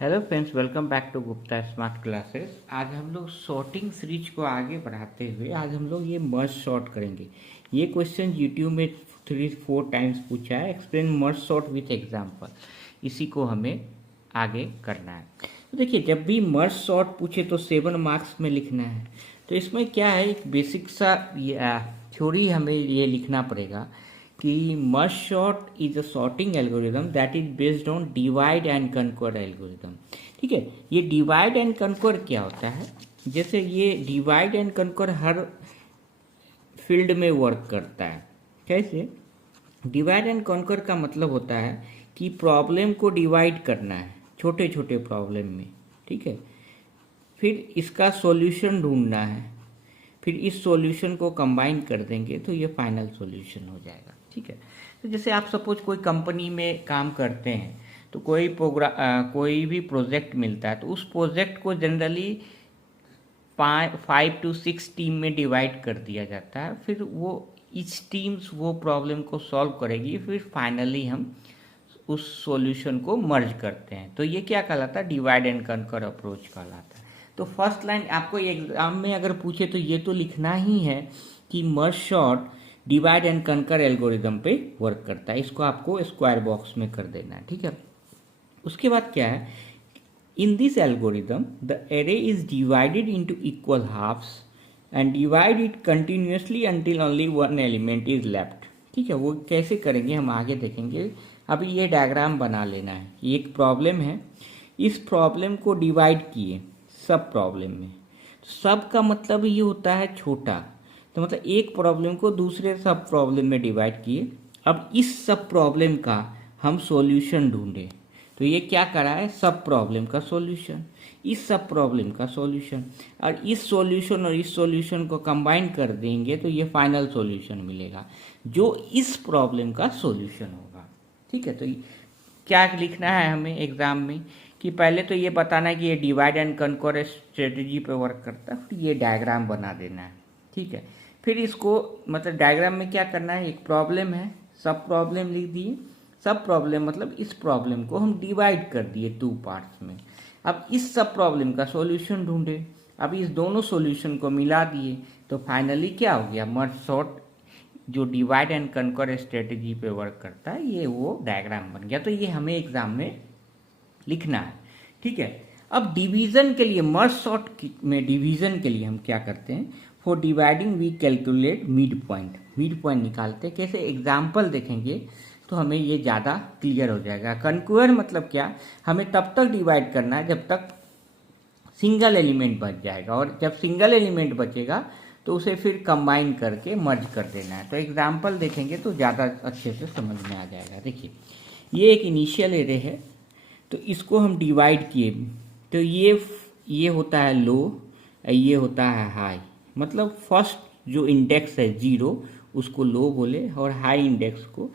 Hello friends, welcome back to Gupta smart classes. आज हम लोग सॉर्टिंग सीरीज को आगे बढ़ाते हुए आज हम लोग ये मर्ज सॉर्ट करेंगे। ये क्वेश्चन यूट्यूब में 3-4 टाइम्स पूछा है, explain merge sort with example. इसी को हमें आगे करना है। तो देखिए, जब भी मर्ज सॉर्ट पूछे तो 7 मार्क्स में लिखना है। तो इसमें क्या है, एक बेसिक सा थ्योरी हमें ये लिखना पड़ेगा कि merge sort is a sorting algorithm that is based on divide and conquer algorithm. ठीक है, ये डिवाइड एंड कनक्वर क्या होता है? जैसे ये डिवाइड एंड कनक्वर हर फील्ड में वर्क करता है। कैसे? डिवाइड एंड कनक्वर का मतलब होता है कि प्रॉब्लम को डिवाइड करना है छोटे छोटे प्रॉब्लम में। ठीक है, फिर इसका सॉल्यूशन ढूंढना है, फिर इस सॉल्यूशन को कंबाइन कर देंगे तो ये फाइनल सॉल्यूशन हो जाएगा। ठीक है, तो जैसे आप सपोज कोई कंपनी में काम करते हैं तो कोई भी प्रोजेक्ट मिलता है तो उस प्रोजेक्ट को जनरली 5 to 6 टीम में डिवाइड कर दिया जाता है। फिर वो ईच टीम्स वो प्रॉब्लम को सॉल्व करेगी, फिर फाइनली हम उस सॉल्यूशन को मर्ज करते हैं। तो ये क्या कहलाता है? डिवाइड एंड कनकर अप्रोच कहलाता है। तो फर्स्ट लाइन आपको एग्जाम में अगर पूछे तो ये तो लिखना ही है कि merge sort divide and conquer algorithm पे वर्क करता है। इसको आपको स्क्वायर बॉक्स में कर देना है। ठीक है, उसके बाद क्या है, in this algorithm the array is divided into equal halves and divide it continuously until only one element is left. ठीक है, वो कैसे करेंगे हम आगे देखेंगे। अभी ये डायग्राम बना लेना है। ये एक प्रॉब्लम है, इस प्रॉब्लम को डिवाइड किए सब प्रॉब्लम में। सब का मतलब ये होता है छोटा, तो मतलब एक प्रॉब्लम को दूसरे सब प्रॉब्लम में डिवाइड किए। अब इस सब प्रॉब्लम का हम सॉल्यूशन ढूंढे, तो ये क्या करा है? सब प्रॉब्लम का सॉल्यूशन, इस सब प्रॉब्लम का सॉल्यूशन, और इस सॉल्यूशन और इस सॉल्यूशन को कंबाइन कर देंगे तो ये फाइनल सॉल्यूशन मिलेगा जो इस प्रॉब्लम का सॉल्यूशन होगा। ठीक है, तो क्या लिखना है हमें एग्जाम में कि पहले तो ये बताना है कि ये डिवाइड एंड कनक्वर स्ट्रेटजी पे वर्क करता है, फिर ये डायग्राम बना देना है। ठीक है, फिर इसको मतलब डायग्राम में क्या करना है, एक प्रॉब्लम है, सब प्रॉब्लम लिख दिए। सब प्रॉब्लम मतलब इस प्रॉब्लम को हम डिवाइड कर दिए 2 पार्ट्स में। अब इस सब प्रॉब्लम का सॉल्यूशन ढूंढे। अब इस दोनों सॉल्यूशन को मिला दिए तो फाइनली क्या हो गया? मर्ज सॉर्ट जो डिवाइड एंड कनक्वर स्ट्रेटजी पे वर्क करता है, ये वो डायग्राम बन गया। तो ये हमें एग्जाम में लिखना है। ठीक है, अब डिवीजन के लिए, मर्ज सॉर्ट में डिवीजन के लिए हम क्या करते हैं? For dividing we calculate mid point. Mid point निकालते हैं। कैसे? एग्जाम्पल देखेंगे तो हमें ये ज़्यादा क्लियर हो जाएगा। कनक्वर मतलब क्या? हमें तब तक डिवाइड करना है जब तक सिंगल एलिमेंट बच जाएगा, और जब सिंगल एलिमेंट बचेगा तो उसे फिर कंबाइन करके मर्ज कर देना है। तो एग्जाम्पल देखेंगे तो ज़्यादा अच्छे से समझ में आ जाएगा। देखिए, ये एक इनिशियल एरे है, तो इसको हम डिवाइड किए तो ये होता है लो, ये होता है हाई। मतलब फर्स्ट जो इंडेक्स है 0 उसको लो बोले, और हाई इंडेक्स को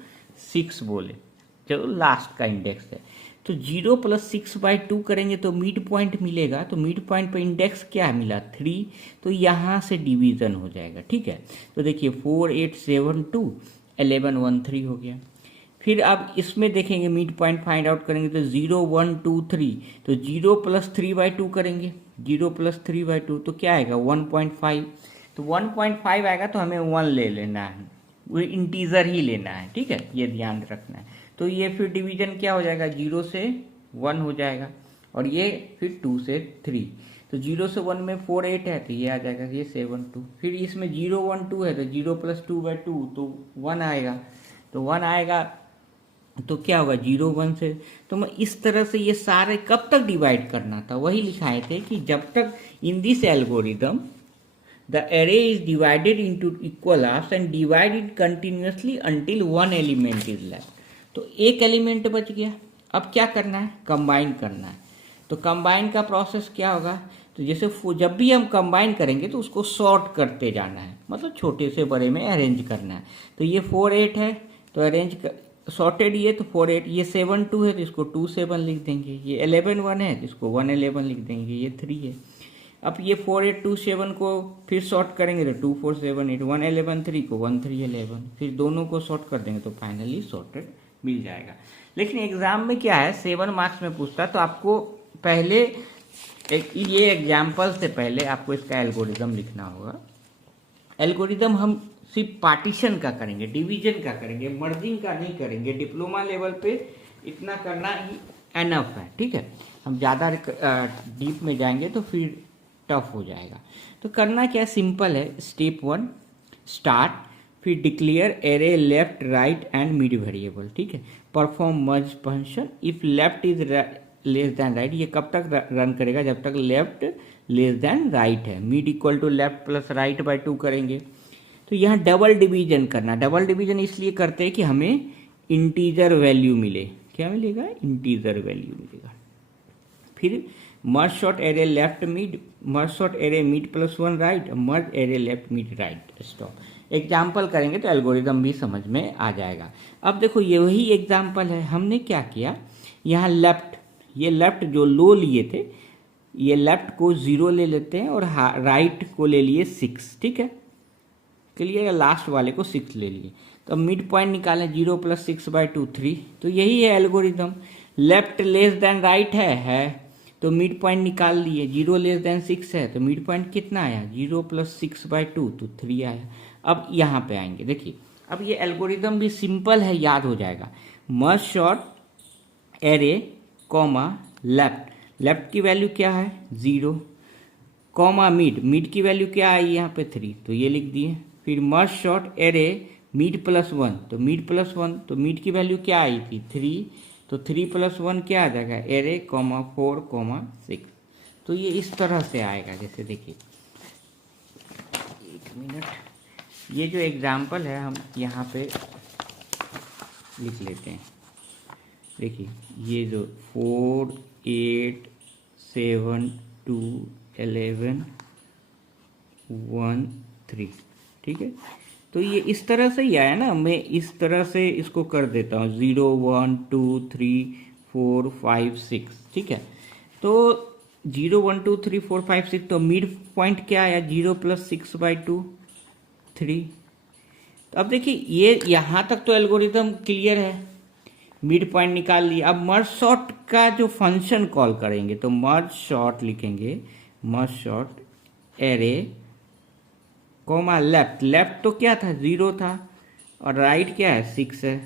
6 बोले, जो लास्ट का इंडेक्स है। तो 0 + 6/2 करेंगे तो मिड पॉइंट मिलेगा। तो मिड पॉइंट पर इंडेक्स क्या मिला? 3। तो यहाँ से डिवीजन हो जाएगा। ठीक है, तो देखिए 4 8 7 2 11 1 3 हो गया। फिर अब इसमें देखेंगे मिड पॉइंट फाइंड आउट करेंगे तो 0 1 2 3, तो 0 + 3/2 करेंगे। 0 + 3/2 तो क्या आएगा? 1.5। तो 1.5 आएगा तो हमें 1 ले लेना है, वो इंटीजर ही लेना है। ठीक है, ये ध्यान रखना है। तो ये फिर डिवीजन क्या हो जाएगा? 0 से 1 हो जाएगा, और ये फिर 2 से 3। तो 0 से 1 में 4 8 है तो ये आ जाएगा, ये 7 2। फिर इसमें 0 1 2 है तो 0 + 2/2 तो 1 आएगा। तो 1 आएगा तो क्या होगा? 0 1 से। तो मैं इस तरह से ये सारे कब तक डिवाइड करना था वही लिखाए थे कि जब तक इन this algorithm the array is divided into equal halves and divided continuously until one element is left। तो एक एलिमेंट बच गया। अब क्या करना है? कंबाइन करना है। तो कंबाइन का प्रोसेस क्या होगा? तो जैसे जब भी हम कंबाइन करेंगे तो उसको सॉर्ट करते जाना है, मतलब छोटे से बड़े में अरेंज करना है। तो ये 4 8 है तो अरेंज सॉर्टेड, ये तो 4 8, ये 7 2 है तो इसको 2 7 लिख देंगे। ये 11 1 है तो इसको 1 11 लिख देंगे। ये 3 है। अब ये 4 8 2 7 को फिर सॉर्ट करेंगे तो 2 4 7 8, 1 11 3 को 1 3 11, फिर दोनों को सॉर्ट कर देंगे तो फाइनली सॉर्टेड मिल जाएगा। लेकिन एग्जाम में क्या है, 7 मार्क्स में पूछता है तो आपको पहले ये एग्जाम्पल से पहले आपको इसका एल्गोरिदम लिखना होगा। एल्गोरिदम हम सिर्फ पार्टीशन का करेंगे, डिवीजन का करेंगे, मर्जिंग का नहीं करेंगे। डिप्लोमा लेवल पे इतना करना ही एनफ है, ठीक है। हम ज़्यादा डीप में जाएंगे तो फिर टफ हो जाएगा। तो करना क्या, सिंपल है। स्टेप 1 स्टार्ट, फिर declare array left right and mid variable, ठीक है। Perform merge function if left is less than right. ये कब तक रन करेगा, जब तक लेफ्ट लेस देन राइट है। Mid equal to left plus right by 2 करेंगे। तो यहाँ डबल डिवीजन करना। डबल डिवीजन इसलिए करते हैं कि हमें इंटीजर वैल्यू मिले। क्या मिलेगा, इंटीजर वैल्यू मिलेगा। फिर merge sort array left mid, merge sort array mid plus 1 right, merge array left mid right stop. Example करेंगे तो एल्गोरिदम भी समझ में आ जाएगा। अब देखो ये वही एग्जाम्पल है। हमने क्या किया, यहाँ लेफ्ट, ये लेफ्ट जो लो लिए थे, ये लेफ्ट को 0 ले लेते हैं और राइट को ले लिए 6, ठीक है। क्लियर, लास्ट वाले को 6 ले लिए। तो मिड पॉइंट निकालें, 0 प्लस 6 बाई 2 3। तो यही है algorithm. Left less than right है तो मिड पॉइंट निकाल लिए। 0 लेस देन 6 है तो मिड पॉइंट कितना आया, 0 प्लस 6 बाई 2 तो 3 आया। अब यहाँ पे आएंगे, देखिए अब ये एल्गोरिदम भी सिंपल है, याद हो जाएगा। Merge sort array comma left, left की वैल्यू क्या है 0, कॉमा मिड, मिड की वैल्यू क्या आई यहाँ पे 3, तो ये लिख दिए। फिर merge sort array mid plus 1, तो मिड प्लस 1, तो मिड की वैल्यू क्या आई थी 3, तो 3 प्लस 1 क्या आ जाएगा, एरे कॉमा 4 कॉमा 6। तो ये इस तरह से आएगा। जैसे देखिए, एक मिनट, ये जो एग्जाम्पल है हम यहाँ पे लिख लेते हैं। देखिए ये जो 4 8 7 2 11 1 3, ठीक है। तो ये इस तरह से ही आया ना, मैं इस तरह से इसको कर देता हूँ 0 1 2 3 4 5 6, ठीक है। तो 0 1 2 3 4 5 6, तो मिड पॉइंट क्या आया 0 प्लस 6 बाई 2 3। तो अब देखिए ये यहाँ तक तो एल्गोरिदम क्लियर है, मिड पॉइंट निकाल लिया। अब मर्ज शॉर्ट का जो फंक्शन कॉल करेंगे तो मर्ज शॉर्ट लिखेंगे, merge sort array comma left, left तो क्या था 0 था और राइट क्या है 6 है।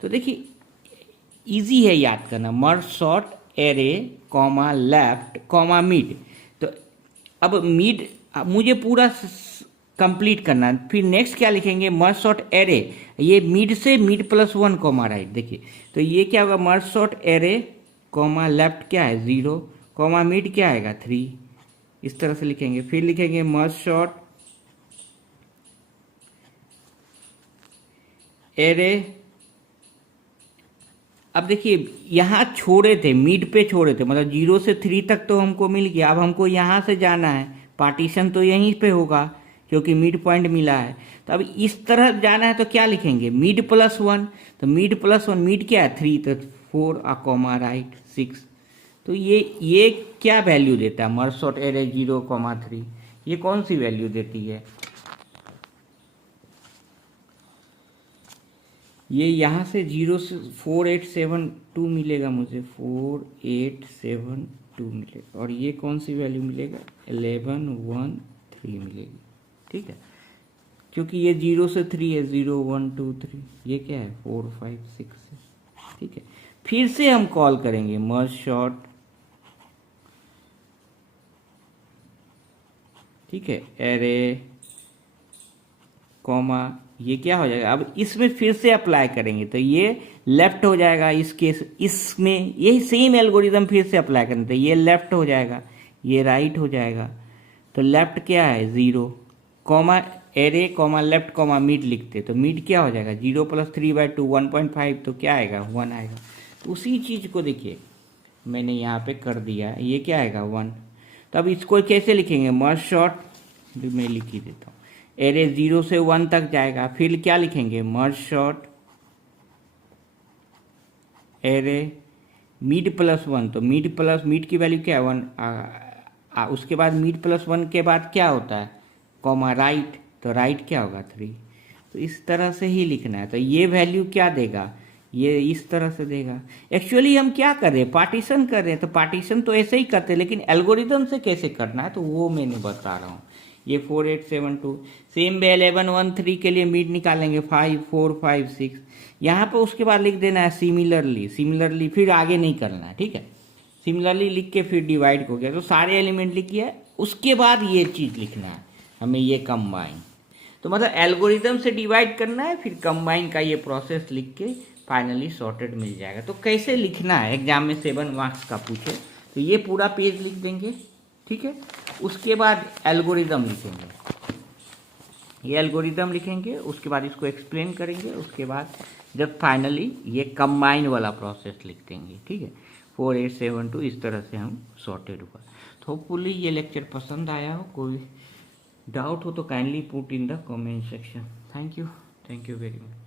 तो देखिए इजी है याद करना, merge sort array comma left comma mid. तो अब मिड मुझे पूरा कंप्लीट करना है। फिर नेक्स्ट क्या लिखेंगे, मर्ज शॉर्ट एरे, ये मिड से मिड प्लस 1 कॉमा राइट। देखिए तो ये क्या होगा, मर्ज शॉर्ट एरे कॉमा लेफ्ट क्या है 0 कॉमा मिड क्या आएगा 3, इस तरह से लिखेंगे। फिर लिखेंगे मर्ज शॉर्ट एरे, अब देखिए यहाँ छोड़े थे, मिड पे छोड़े थे, मतलब 0 से 3 तक तो हमको मिल गया। अब हमको यहाँ से जाना है, पार्टीशन तो यहीं पे होगा क्योंकि मिड पॉइंट मिला है। तो अब इस तरह जाना है तो क्या लिखेंगे, मिड प्लस 1, तो मिड प्लस 1 मिड क्या है 3, तो 4 कॉमा राइट 6। तो ये क्या वैल्यू देता है, मर्ज शॉर्ट एरे 0 कॉमा 3, ये कौन सी वैल्यू देती है, ये यहाँ से 0 से 4 8 7 2 मिलेगा मुझे, 4 8 7 2 मिलेगा। और ये कौन सी वैल्यू मिलेगा 11 1 3 मिलेगी, ठीक है। क्योंकि ये 0 से 3 है, 0 1 2 3, ये क्या है 4 5 6 है, ठीक है। फिर से हम कॉल करेंगे मर्ज शॉर्ट, ठीक है, एरे कॉमा, ये क्या हो जाएगा, अब इसमें फिर से अप्लाई करेंगे तो ये लेफ्ट हो जाएगा। इस केस इसमें यही सेम एल्गोरिदम फिर से अप्लाई करेंगे तो ये लेफ्ट हो जाएगा, ये राइट हो जाएगा। तो लेफ्ट क्या है 0 comma array comma left comma mid लिखते, तो मिड क्या हो जाएगा 0 प्लस 3 बाई 2 1.5, तो क्या आएगा 1 आएगा। तो उसी चीज़ को देखिए मैंने यहाँ पे कर दिया, ये क्या आएगा 1। तो अब इसको कैसे लिखेंगे, मर्ज शॉर्ट, मैं लिख ही देता हूँ, एरे 0 से 1 तक जाएगा। फिर क्या लिखेंगे, merge sort array mid plus 1, तो मिड की वैल्यू क्या है 1, उसके बाद मिड प्लस 1 के बाद क्या होता है कॉमा राइट, तो राइट क्या होगा 3। तो इस तरह से ही लिखना है। तो ये वैल्यू क्या देगा, ये इस तरह से देगा। एक्चुअली हम क्या कर रहे हैं, पार्टीशन कर रहे हैं, तो पार्टीशन तो ऐसे ही करते हैं, लेकिन एल्गोरिदम से कैसे करना है तो वो मैंने बता रहा हूँ। ये 4872 सेम वे 1113 के लिए मिड निकालेंगे 5 4 5 6, यहाँ पे उसके बाद लिख देना है सिमिलरली, सिमिलरली फिर आगे नहीं करना है, ठीक है। सिमिलरली लिख के फिर डिवाइड हो गया, तो सारे एलिमेंट लिखिए, उसके बाद ये चीज़ लिखना है हमें, ये कंबाइन। तो मतलब एल्गोरिदम से डिवाइड करना है, फिर कंबाइन का ये प्रोसेस लिख के फाइनली सॉर्टेड मिल जाएगा। तो कैसे लिखना है, एग्जाम में 7 मार्क्स का पूछे तो ये पूरा पेज लिख देंगे, ठीक है। उसके बाद एल्गोरिदम लिखेंगे, ये एल्गोरिदम लिखेंगे, उसके बाद इसको एक्सप्लेन करेंगे, उसके बाद जब फाइनली ये कंबाइन वाला प्रोसेस लिख देंगे, ठीक है। 4872 इस तरह से हम सॉर्टेड हुआ। तो होपफुली ये लेक्चर पसंद आया हो, कोई डाउट हो तो kindly put in the comment section. Thank you very much.